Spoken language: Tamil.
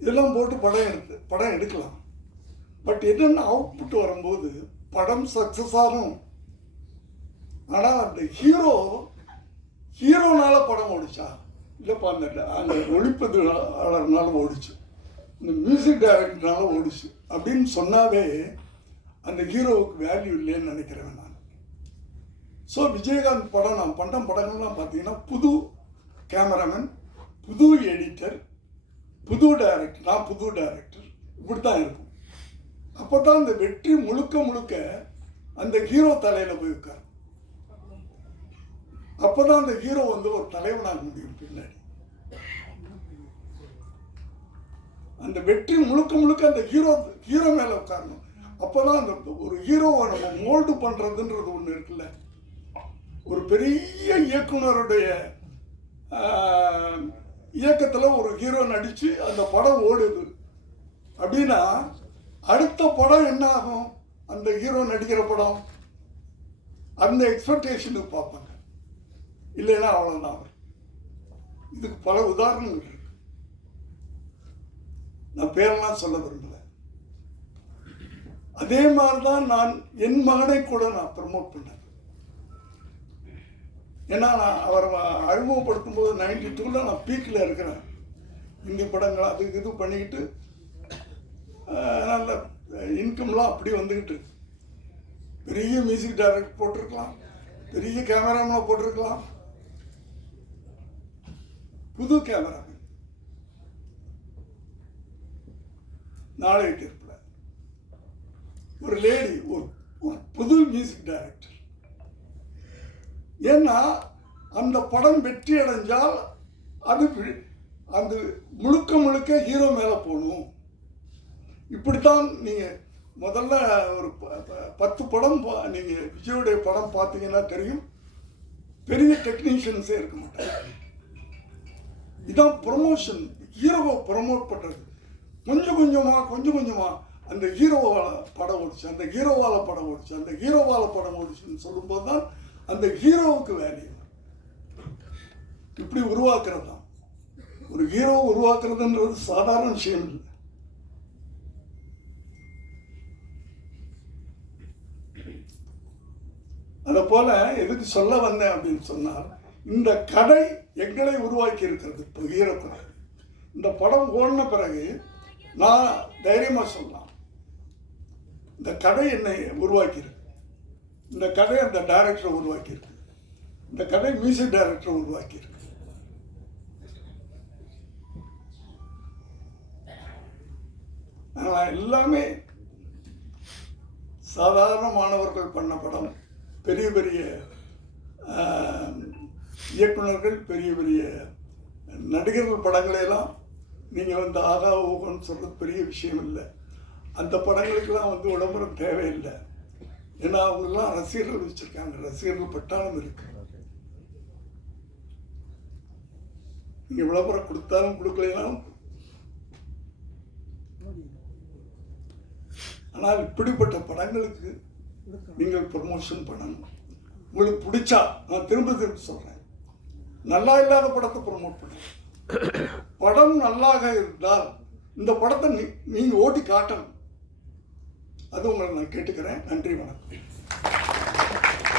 இதெல்லாம் போட்டு படம் எடுத்து படம் எடுக்கலாம். பட் என்னென்ன அவுட்புட் வரும்போது படம் சக்ஸஸ் ஆகும்? ஆனால் அந்த ஹீரோ ஹீரோனால படம் ஓடிச்சா? இல்லைப்பா அந்த அந்த ஒளிப்பதிவாளர்னால ஓடிச்சு. இந்த மியூசிக் டைரக்டர்னால ஓடிச்சு. அப்படின்னு சொன்னாவே அந்த ஹீரோவுக்கு வேல்யூ இல்லைன்னு நினைக்கிறேன் நான். ஸோ விஜயகாந்த் படம் நான் பண்ண படங்கள்லாம் பார்த்தீங்கன்னா புது கேமராமேன் புது எடிட்டர் புது டைரக்டர் நான் புது டைரக்டர் இப்படி தான் இருக்கும். அப்போ தான் அந்த வெற்றி முழுக்க முழுக்க அந்த ஹீரோ தலையில் போய் உட்காரும். அப்போ தான் அந்த ஹீரோ வந்து ஒரு தலைவனாக முடியும் பின்னாடி. அந்த வெற்றி முழுக்க முழுக்க அந்த ஹீரோ ஹீரோ மேலே உட்காரணும். அப்போ தான் அந்த ஒரு ஹீரோவை நம்ம மோல்டு பண்ணுறதுன்றது ஒன்று இருக்குல்ல. ஒரு பெரிய இயக்குனருடைய இயக்கத்தில் ஒரு ஹீரோ நடித்து அந்த படம் ஓடுது. அப்படின்னா அடுத்த படம் என்ன ஆகும் அந்த ஹீரோ நடிக்கிற படம்? அந்த எக்ஸ்பெக்டேஷனுக்கு பார்ப்பாங்க. இல்லைன்னா அவ்வளோதான் இதுக்கு பல உதாரணங்கள் இருக்கு. நான் பேரெல்லாம் சொல்ல விரும்பலை. அதே மாதிரி தான் நான் என் மகனை கூட நான் ப்ரமோட் பண்ணேன். ஏன்னா நான் அவரை அறிமுகப்படுத்தும் போது நைன்டி டூவில் நான் பீக்கில் இருக்கிறேன். இந்தி படங்கள் அது இது பண்ணிக்கிட்டு நல்ல இன்கம்லாம் அப்படி வந்துக்கிட்டு பெரிய மியூசிக் டைரக்டர் போட்டிருக்கலாம். பெரிய கேமராமேன் போட்டிருக்கலாம். புது கேமரா நாளைக்கு இருப்பில் ஒரு லேடி ஒரு ஒரு புது மியூசிக் டைரக்டர் ஏன்னா அந்த படம் வெற்றி அடைஞ்சால் அது அந்த முழுக்க முழுக்க ஹீரோ மேலே போகணும் இப்படித்தான் நீங்கள் முதல்ல ஒரு ப- ப- பத்து படம் பா- நீங்கள் விஜயோடைய படம் பார்த்தீங்கன்னா தெரியும். பெரிய டெக்னீஷியன்ஸே இருக்க மாட்டாங்க இதான் ப்ரொமோஷன் ஹீரோவை ப்ரொமோட் பண்ணுறது கொஞ்சம் கொஞ்சமாக கொஞ்சம் கொஞ்சமாக அந்த ஹீரோவால் படம் ஓடிச்சு. அந்த ஹீரோவால் படம் ஓடிச்சு. அந்த ஹீரோவால் படம் ஓடிச்சுன்னு சொல்லும்போது தான் அந்த ஹீரோவுக்கு வேல்யூ இப்படி உருவாக்குறது? தான் ஒரு ஹீரோ உருவாக்குறதுன்றது சாதாரண விஷயம் இல்லை. அதை போல எதுக்கு சொல்ல வந்தேன் அப்படின்னு சொன்னால் இந்த கதை எங்களை உருவாக்கி இருக்கிறது இப்போ ஹீரோ இந்த படம் ஓடின பிறகு நான் தைரியமாக சொல்லலாம். இந்த கதை என்னை உருவாக்கியிருக்கு இந்த கதை அந்த டைரக்டரை உருவாக்கியிருக்கு. இந்த கதை மியூசிக் டைரக்டரை உருவாக்கியிருக்கு. ஆனால் எல்லாமே சாதாரண மாணவர்கள் பண்ண படம். பெரிய பெரிய இயக்குநர்கள் இயக்குனர்கள் பெரிய பெரிய நடிகர்கள் படங்களையெல்லாம் நீங்கள் வந்து ஆகா ஓகோன்னு சொல்கிறது பெரிய விஷயம் இல்லை. அந்த படங்களுக்கெல்லாம் வந்து விளம்பரம் தேவையில்லை. ஏன்னா அவங்கெல்லாம் ரசிகர்கள் வச்சுருக்காங்க. ரசிகர்கள் பட்டாளம் இருக்கு. நீங்கள் விளம்பரம் கொடுத்தாலும் கொடுக்கலாம் ஆனால் இப்படிப்பட்ட படங்களுக்கு நீங்கள் ப்ரமோஷன் பண்ணணும். உங்களுக்கு பிடிச்சா நான் திரும்ப திரும்ப சொல்கிறேன் நல்லா இல்லாத படத்தை ப்ரமோட் பண்ணுங்க படம் நல்லாக இருந்தால் இந்த படத்தை நீ நீங்கள் ஓட்டி காட்டணும். அது உங்களை நான் கேட்டுக்கிறேன். நன்றி வணக்கம்.